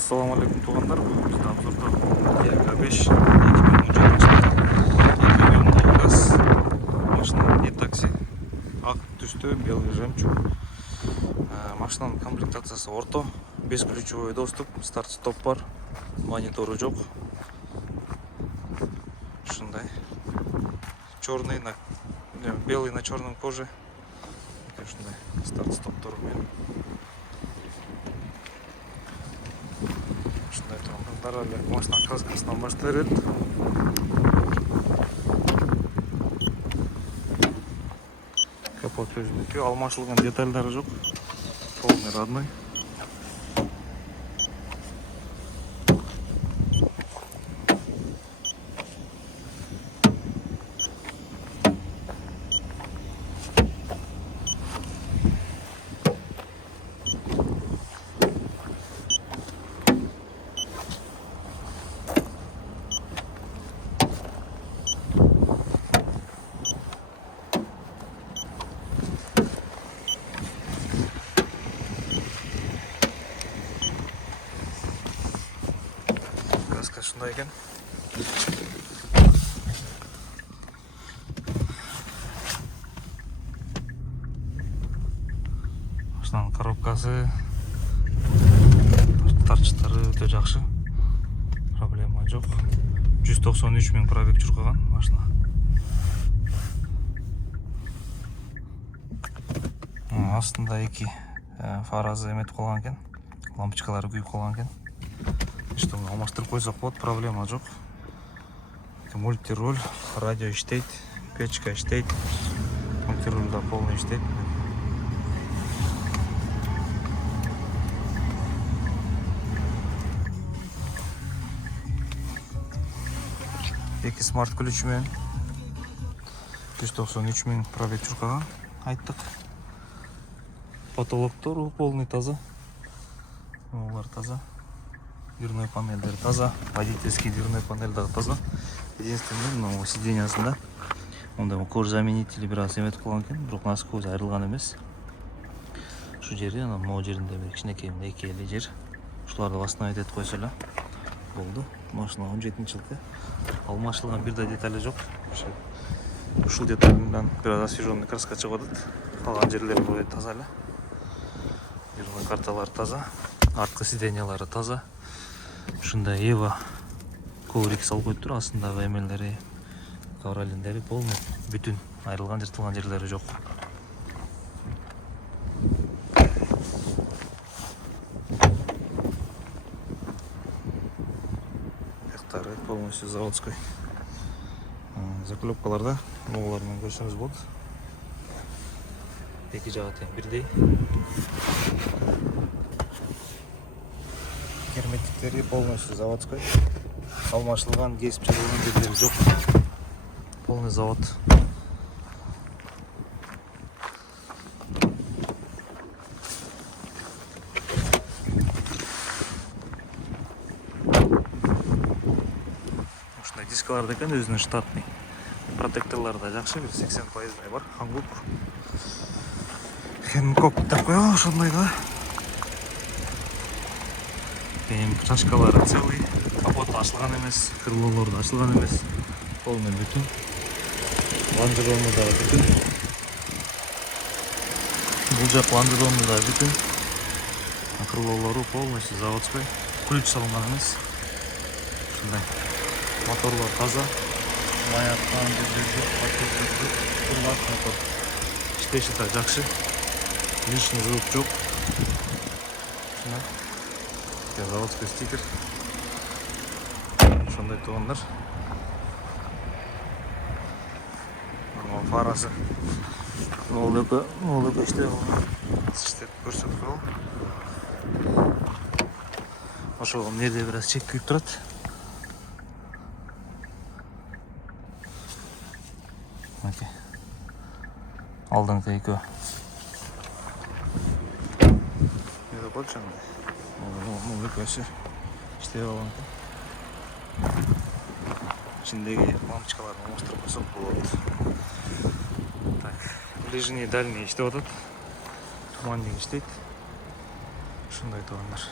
Assalamu alaikum туғандар. Бізді обзорда ЯК5 2017 газ. Машина не такси. Ақ түсті, белый жемчуг. Машинаның комплектациясы орто. Бесключевой доступ, старт-стоп бар. Мониторы жоқ. Шындай. Черный на белый на черном коже. Шындай. Старт-стоп тұрымен. Шындай тұрғандар әлі машина краскасынан баштырады. Капот өзіндікі, алмашылған детальдары жоқ. Полный родной. Краска шындай екен. Машинаның коробкасы, тарчыттары өте жақсы. Проблема жоқ. 193 мың пробег жүрген машина. Астында екі фаразы еметіп қалған екен. Лампочкалары күйіп қалған екен. Что алмаштырып қойсақ болады, проблема жоқ. Мультируль, радио іштейді, печка іштейді. Мультирульда полный іштейді. Екі смарт ключімен 193 мың пробег жүрген айттық. Потолоктор полный таза. Олар таза. Дверной панельдер таза. Водительский дверной панельдер таза. Единственное, сиденьясында онда кожзаменитель біраз еметіп қалған екен, бірақ насқа өзі айырылған емес. Шу жерде, мынау жерінде бір кішінекеймде екелі жер. Шуларды восстановить етіп қойсыла. Болды. Машина 17 жылғы. Алмашылған бірде деталі жоқ. Ушыл деталінен біраз освеженный краска шығады. Қалған жерлері бойы таза әлі. Жүрген карталары таза. Артқы сиденьялары таза. Шында Ева коврик салып қойып тұр. Астындағы эмелері, ковролиндері полный бүтін. Айырылған жыртылған жерлері жоқ. Аяқтары полностью заводской. Заклепкаларда оғылармен көрсеңіз болды. Екі жағы тең бірдей. Герметиктері полностью заводской. Алмашылған, кесіп шығылған жерлері жоқ. Полный завод. Ушындай дискаларды екен өзінің штатный. Протекторлары да жақсы, 80% бар. Хангук. Хэнкок деп қойған ошондайға. Шашкалары целый, капот ашылған емес, крылолары ашылған емес, полный бүтін. Лонжероны да бүтін. Бұл жақ лонжероны да бүтін. Крылолары полностью заводской. Ключ салынған емес. Шындай. Моторлар таза. Аяқтан тұрған мотор. Шпешіта жақсы. Лишний звук жоқ. Шындай. Заводской стикер. Шондай туғандар. Фарасы. Ол өкі іштеп көрсетіп қол. Ошоғым неде біраз чек күйіп тұрады. Алдыңғы екі. Неде қойып жаңағыдай. Бұл өкөсі іштеп алған екен. Ішіндегі лампочкаларын алмаштырып қойсақ болады. Ближний, дальний іштеп атады. Тумандың іштейді. Шындай туғандар.